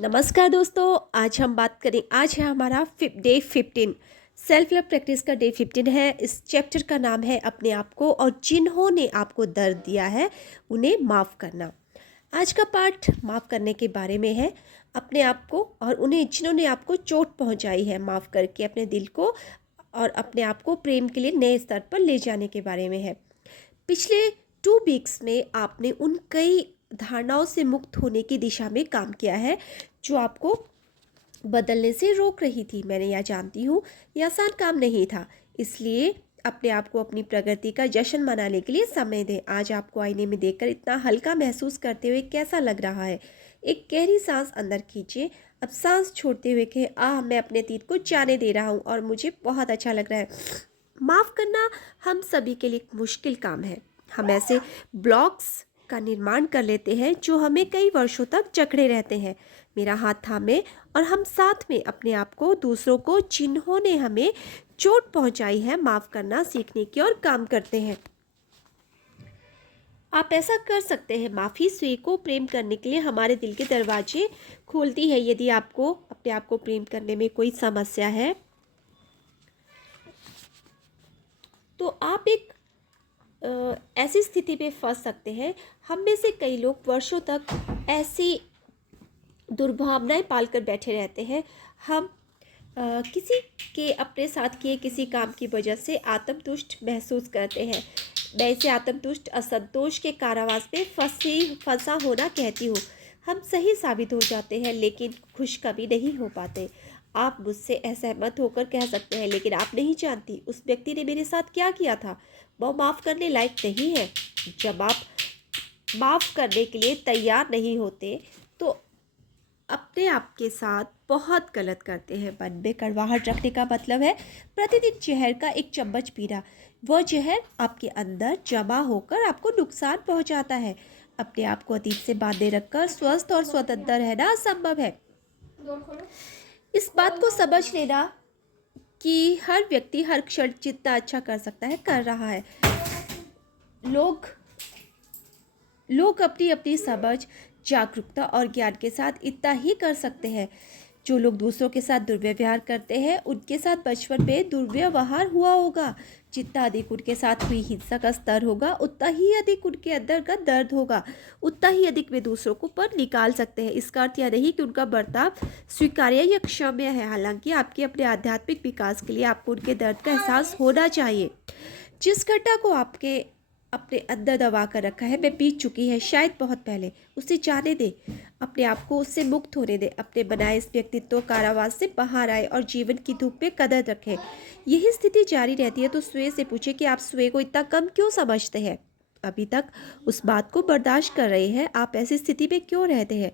नमस्कार दोस्तों। आज हम बात करें, आज है हमारा डे 15। सेल्फ लव प्रैक्टिस का डे 15 है। इस चैप्टर का नाम है अपने आप को और जिन्होंने आपको दर्द दिया है उन्हें माफ़ करना। आज का पाठ माफ़ करने के बारे में है। अपने आप को और उन्हें जिन्होंने आपको चोट पहुंचाई है माफ़ करके अपने दिल को और अपने आप को प्रेम के लिए नए स्तर पर ले जाने के बारे में है। पिछले 2 वीक्स में आपने उन कई धारणाओं से मुक्त होने की दिशा में काम किया है जो आपको बदलने से रोक रही थी। मैंने यह जानती हूँ, यह आसान काम नहीं था। इसलिए अपने आप को अपनी प्रगति का जश्न मनाने के लिए समय दें। आज आपको आईने में देखकर इतना हल्का महसूस करते हुए कैसा लग रहा है? एक गहरी सांस अंदर खींचिए। अब सांस छोड़ते हुए कहें, मैं अपने अतीत को जाने दे रहा हूँ और मुझे बहुत अच्छा लग रहा है। माफ़ करना हम सभी के लिए एक मुश्किल काम है। हम ऐसे ब्लॉक्स का निर्माण कर लेते हैं जो हमें कई वर्षों तक जकड़े रहते हैं। मेरा हाथ थामे और हम साथ में अपने आप को, दूसरों को जिन्होंने हमें चोट पहुंचाई है, माफ़ करना सीखने की ओर काम करते हैं। आप ऐसा कर सकते हैं। माफ़ी स्वयं को प्रेम करने के लिए हमारे दिल के दरवाजे खोलती है। यदि आपको अपने आप को प्रेम करने में कोई समस्या है तो आप एक ऐसी स्थिति में फंस सकते हैं। हम में से कई लोग वर्षों तक ऐसी दुर्भावनाएं पालकर बैठे रहते हैं। हम किसी के अपने साथ किए किसी काम की वजह से आत्मतुष्ट महसूस करते हैं। मैं इसे आत्मतुष्ट असंतोष के कारावास में फंसा होना कहती हूँ। हम सही साबित हो जाते हैं लेकिन खुश कभी नहीं हो पाते। आप मुझसे असहमत होकर कह सकते हैं, लेकिन आप नहीं जानती उस व्यक्ति ने मेरे साथ क्या किया था। वो माफ़ करने लायक नहीं है। जब आप माफ़ करने के लिए तैयार नहीं होते तो अपने आप के साथ बहुत गलत करते हैं। मन में कड़वाहट रखने का मतलब है प्रतिदिन जहर का एक चम्मच पीना। वह जहर आपके अंदर जमा होकर आपको नुकसान पहुंचाता है। अपने आप को अतीत से बांधे रखकर स्वस्थ और स्वतंत्र रहना असंभव है। इस बात को समझ लेना कि हर व्यक्ति हर क्षण जितना अच्छा कर सकता है कर रहा है। लोग लोग अपनी अपनी समझ, जागरूकता और ज्ञान के साथ इतना ही कर सकते हैं। जो लोग दूसरों के साथ दुर्व्यवहार करते हैं उनके साथ बचपन में दुर्व्यवहार हुआ होगा। जितना अधिक उनके साथ हुई हिंसा का स्तर होगा उतना ही अधिक उनके अंदर का दर्द होगा, उतना ही अधिक वे दूसरों को पर निकाल सकते हैं। इसका अर्थ यह नहीं कि उनका बर्ताव स्वीकार्य या क्षम्य है। हालांकि आपके अपने आध्यात्मिक विकास के लिए आपको उनके दर्द का एहसास होना चाहिए। जिस घटना को आपके अपने अंदर दबा कर रखा है वह बीत चुकी है, शायद बहुत पहले। उसे जाने दे, अपने आप को उससे मुक्त होने दे। अपने बनाए इस व्यक्तित्व कारावास से बाहर आए और जीवन की धूप में कदर रखें। यही स्थिति जारी रहती है तो स्वयं से पूछे कि आप स्वयं को इतना कम क्यों समझते हैं। अभी तक उस बात को बर्दाश्त कर रहे हैं। आप ऐसी स्थिति में क्यों रहते हैं?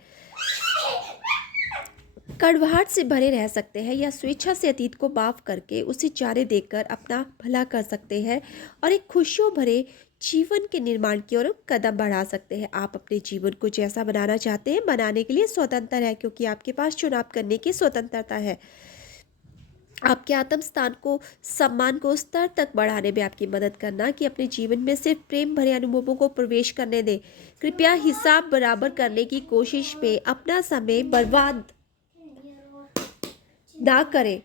कड़वाहट से भरे रह सकते हैं या स्वेच्छा से अतीत को माफ करके उसे जाने देकर अपना भला कर सकते हैं और एक खुशियों भरे जीवन के निर्माण की ओर कदम बढ़ा सकते हैं। आप अपने जीवन को जैसा बनाना चाहते हैं बनाने के लिए स्वतंत्र है, क्योंकि आपके पास चुनाव करने की स्वतंत्रता है। आपके आत्म स्थान को, सम्मान को उस स्तर तक बढ़ाने में आपकी मदद करना कि अपने जीवन में सिर्फ प्रेम भरे अनुभवों को प्रवेश करने दें। कृपया हिसाब बराबर करने की कोशिश में अपना समय बर्बाद ना करें।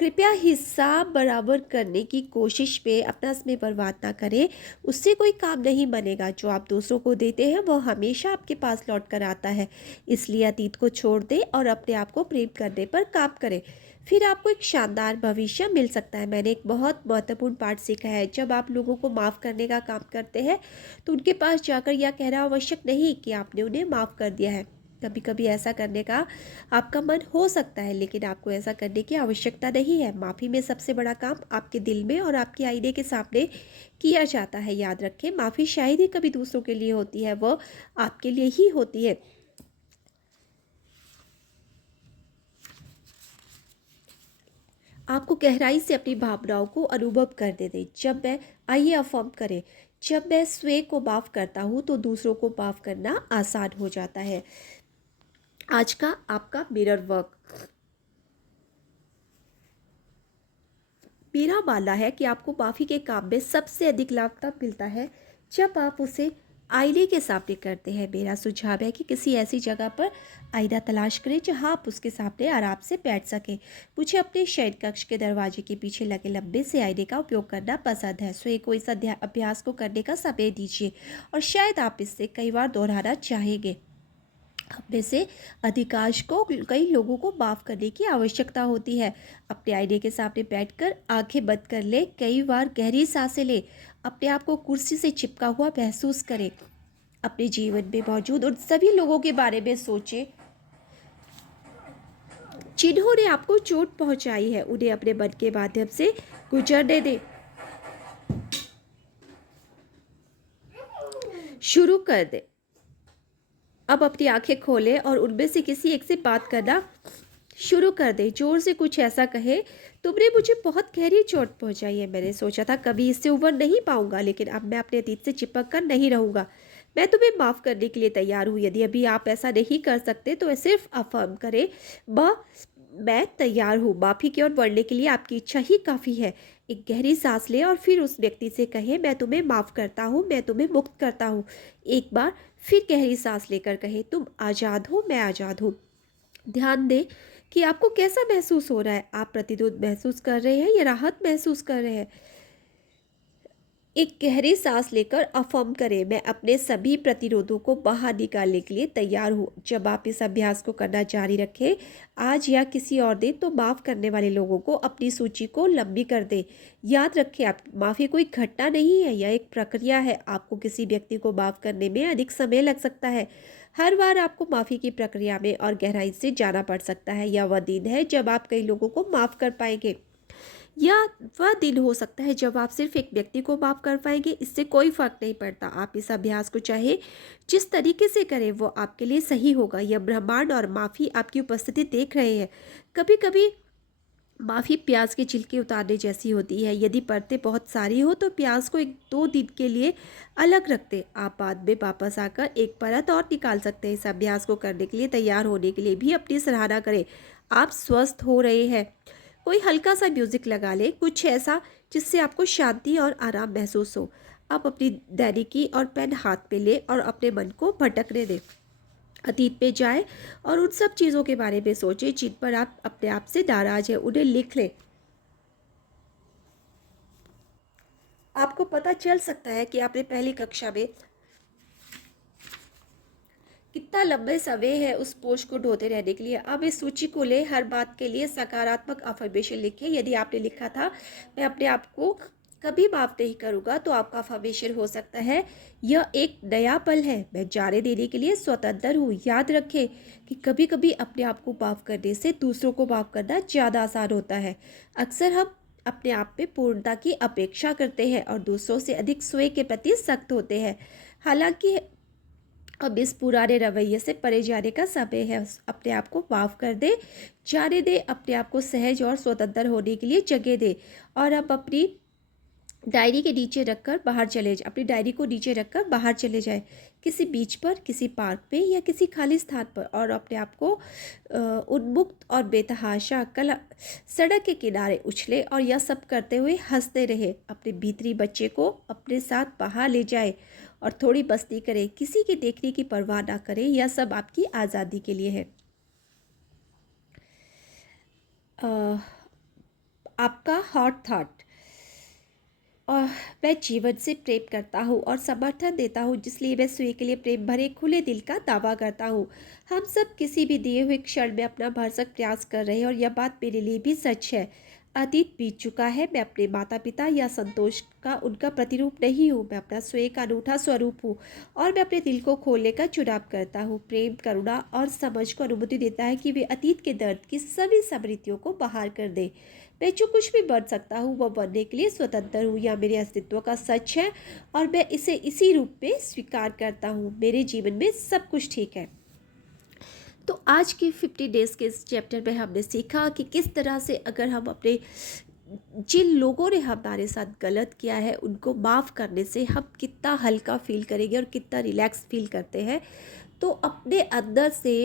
कृपया हिसाब बराबर करने की कोशिश में अपना समय बर्बाद ना करें। उससे कोई काम नहीं बनेगा। जो आप दूसरों को देते हैं वह हमेशा आपके पास लौट कर आता है। इसलिए अतीत को छोड़ दें और अपने आप को प्रेम करने पर काम करें। फिर आपको एक शानदार भविष्य मिल सकता है। मैंने एक बहुत महत्वपूर्ण पाठ सीखा है। जब आप लोगों को माफ़ करने का काम करते हैं तो उनके पास जाकर यह कहना आवश्यक नहीं कि आपने उन्हें माफ़ कर दिया है। कभी कभी ऐसा करने का आपका मन हो सकता है, लेकिन आपको ऐसा करने की आवश्यकता नहीं है। माफ़ी में सबसे बड़ा काम आपके दिल में और आपके आईने के सामने किया जाता है। याद रखें, माफ़ी शायद ही कभी दूसरों के लिए होती है, वह आपके लिए ही होती है। आपको गहराई से अपनी भावनाओं को अनुभव करने दें। जब मैं आइए अफर्म करें, जब मैं स्वयं को माफ़ करता हूँ तो दूसरों को माफ़ करना आसान हो जाता है। आज का आपका मिरर वर्क। मेरा मानना है कि आपको माफ़ी के काम में सबसे अधिक लाभ तब मिलता है जब आप उसे आईने के सामने करते हैं। मेरा सुझाव है कि किसी ऐसी जगह पर आईना तलाश करें जहां आप उसके सामने आराम से बैठ सकें। मुझे अपने शयन कक्ष के दरवाजे के पीछे लगे लंबे से आईने का उपयोग करना पसंद है। स्वयं को इस अभ्यास को करने का समय दीजिए और शायद आप इससे कई बार दोहराना चाहेंगे। हम में से अधिकांश को कई लोगों को माफ़ करने की आवश्यकता होती है। अपने आईने के सामने बैठकर आंखें बंद कर लें, कई बार गहरी सांसें लें, अपने आप को कुर्सी से चिपका हुआ महसूस करें। अपने जीवन में मौजूद उन सभी लोगों के बारे में सोचें जिन्होंने आपको चोट पहुंचाई है, उन्हें अपने मन के माध्यम से गुजरने दें। शुरू कर दें। अब अपनी आंखें खोलें और उनमें से किसी एक से बात करना शुरू कर दें। जोर से कुछ ऐसा कहे, तुमने मुझे बहुत गहरी चोट पहुंचाई है। मैंने सोचा था कभी इससे उबर नहीं पाऊंगा, लेकिन अब मैं अपने अतीत से चिपक कर नहीं रहूंगा। मैं तुम्हें माफ़ करने के लिए तैयार हूँ। यदि अभी आप ऐसा नहीं कर सकते तो सिर्फ अफर्म करें, मैं तैयार हूँ। माफ़ी की ओर बढ़ने के लिए आपकी इच्छा ही काफ़ी है। एक गहरी सांस लें और फिर उस व्यक्ति से कहें, मैं तुम्हें माफ़ करता हूँ, मैं तुम्हें मुक्त करता हूँ। एक बार फिर गहरी सांस लेकर कहें, तुम आज़ाद हो, मैं आज़ाद हूँ। ध्यान दें कि आपको कैसा महसूस हो रहा है। आप प्रतिरोध महसूस कर रहे हैं या राहत महसूस कर रहे हैं। एक गहरी सांस लेकर अफर्म करें, मैं अपने सभी प्रतिरोधों को बाहर निकालने के लिए तैयार हूँ। जब आप इस अभ्यास को करना जारी रखें, आज या किसी और दिन, तो माफ़ करने वाले लोगों को अपनी सूची को लंबी कर दें। याद रखें, आप माफ़ी कोई घटना नहीं है, यह एक प्रक्रिया है। आपको किसी व्यक्ति को माफ़ करने में अधिक समय लग सकता है। हर बार आपको माफ़ी की प्रक्रिया में और गहराई से जाना पड़ सकता है। यह वह दिन है जब आप कई लोगों को माफ़ कर पाएंगे, या वह दिन हो सकता है जब आप सिर्फ एक व्यक्ति को माफ़ कर पाएंगे। इससे कोई फर्क नहीं पड़ता। आप इस अभ्यास को चाहे जिस तरीके से करें वो आपके लिए सही होगा। यह ब्रह्मांड और माफ़ी आपकी उपस्थिति देख रहे हैं। कभी कभी माफ़ी प्याज के छिलके उतारने जैसी होती है। यदि परतें बहुत सारी हो तो प्याज को 1-2 दिन के लिए अलग रख दें। आप बाद में वापस आकर एक परत और निकाल सकते हैं। इस अभ्यास को करने के लिए तैयार होने के लिए भी अपनी सराहना करें। आप स्वस्थ हो रहे हैं। कोई हल्का सा म्यूज़िक लगा लें, कुछ ऐसा जिससे आपको शांति और आराम महसूस हो। आप अपनी डायरी की और पेन हाथ में लें और अपने मन को भटकने दें। अतीत पे जाएं और उन सब चीज़ों के बारे में सोचें जिन पर आप अपने आप से नाराज हैं। उन्हें लिख लें। आपको पता चल सकता है कि आपने पहली कक्षा में कितना लंबे समय है उस बोझ को ढोते रहने के लिए। अब इस सूची को ले, हर बात के लिए सकारात्मक अफर्मेशन लिखें। यदि आपने लिखा था, मैं अपने आप को कभी माफ़ नहीं करूँगा, तो आपका अफर्मेशन हो सकता है, यह एक नया पल है, मैं जाने देने के लिए स्वतंत्र हूँ। याद रखें कि कभी कभी अपने आप को माफ़ करने से दूसरों को माफ़ करना ज़्यादा आसान होता है। अक्सर हम अपने आप में पूर्णता की अपेक्षा करते हैं और दूसरों से अधिक स्वयं के प्रति सख्त होते हैं। हालांकि अब इस पुराने रवैये से परे जाने का समय है। अपने आप को माफ़ कर दे, जाने दे, अपने आप को सहज और स्वतंत्र होने के लिए जगह दे। और अब अपनी डायरी के नीचे रखकर बाहर चले जाए, अपनी डायरी को नीचे रखकर बाहर चले जाए, किसी बीच पर, किसी पार्क में या किसी खाली स्थान पर, और अपने आप को उन्मुक्त और बेतहाशा कला सड़क के किनारे उछले और यह सब करते हुए हंसते रहे। अपने भीतरी बच्चे को अपने साथ बाहर ले जाए और थोड़ी मस्ती करें। किसी के देखने की परवाह ना करें। यह सब आपकी आज़ादी के लिए है। आपका हॉट थॉट। और मैं जीवन से प्रेम करता हूँ और समर्थन देता हूँ, जिसलिए मैं स्वयं के लिए प्रेम भरे खुले दिल का दावा करता हूँ। हम सब किसी भी दिए हुए क्षण में अपना भरसक प्रयास कर रहे हैं और यह बात मेरे लिए भी सच है। अतीत बीत चुका है। मैं अपने माता पिता या संतोष का उनका प्रतिरूप नहीं हूँ। मैं अपना स्वयं का अनूठा स्वरूप हूँ और मैं अपने दिल को खोलने का चुनाव करता हूँ। प्रेम, करुणा और समझ को अनुमति देता है कि वे अतीत के दर्द की सभी स्मृतियों को बाहर कर दे। मैं जो कुछ भी बन सकता हूँ वह बनने के लिए स्वतंत्र हूँ। यह मेरे अस्तित्व का सच है और मैं इसे इसी रूप में स्वीकार करता हूँ। मेरे जीवन में सब कुछ ठीक है। तो आज की 50 डेज़ के इस चैप्टर में हमने सीखा कि किस तरह से अगर हम अपने जिन लोगों ने हमारे साथ गलत किया है उनको माफ़ करने से हम कितना हल्का फील करेंगे और कितना रिलैक्स फील करते हैं। तो अपने अंदर से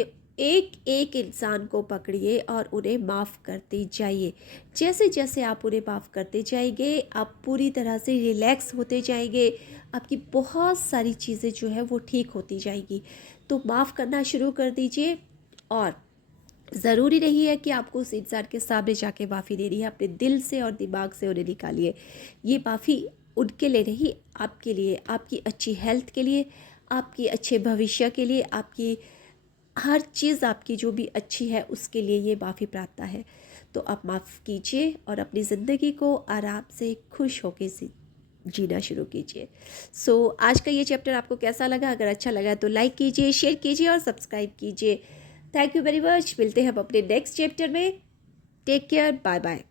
एक एक इंसान को पकड़िए और उन्हें माफ़ करते जाइए। जैसे जैसे आप उन्हें माफ़ करते जाएंगे, आप पूरी तरह से रिलैक्स होते जाएंगे, आपकी बहुत सारी चीज़ें जो है वो ठीक होती जाएगी। तो माफ़ करना शुरू कर दीजिए, और ज़रूरी नहीं है कि आपको उस इंसान के सामने जाके माफ़ी देनी है, अपने दिल से और दिमाग से उन्हें निकालिए। ये माफ़ी उनके लिए नहीं, आपके लिए, आपकी अच्छी हेल्थ के लिए, आपकी अच्छे भविष्य के लिए, आपकी हर चीज़ आपकी जो भी अच्छी है उसके लिए ये माफ़ी प्रार्थना है। तो आप माफ़ कीजिए और अपनी ज़िंदगी को आराम से खुश होकर जीना शुरू कीजिए। सो आज का ये चैप्टर आपको कैसा लगा? अगर अच्छा लगा तो लाइक कीजिए, शेयर कीजिए और सब्सक्राइब कीजिए। Thank you very much. मिलते हैं हम अपने नेक्स्ट चैप्टर में। Take care, bye bye.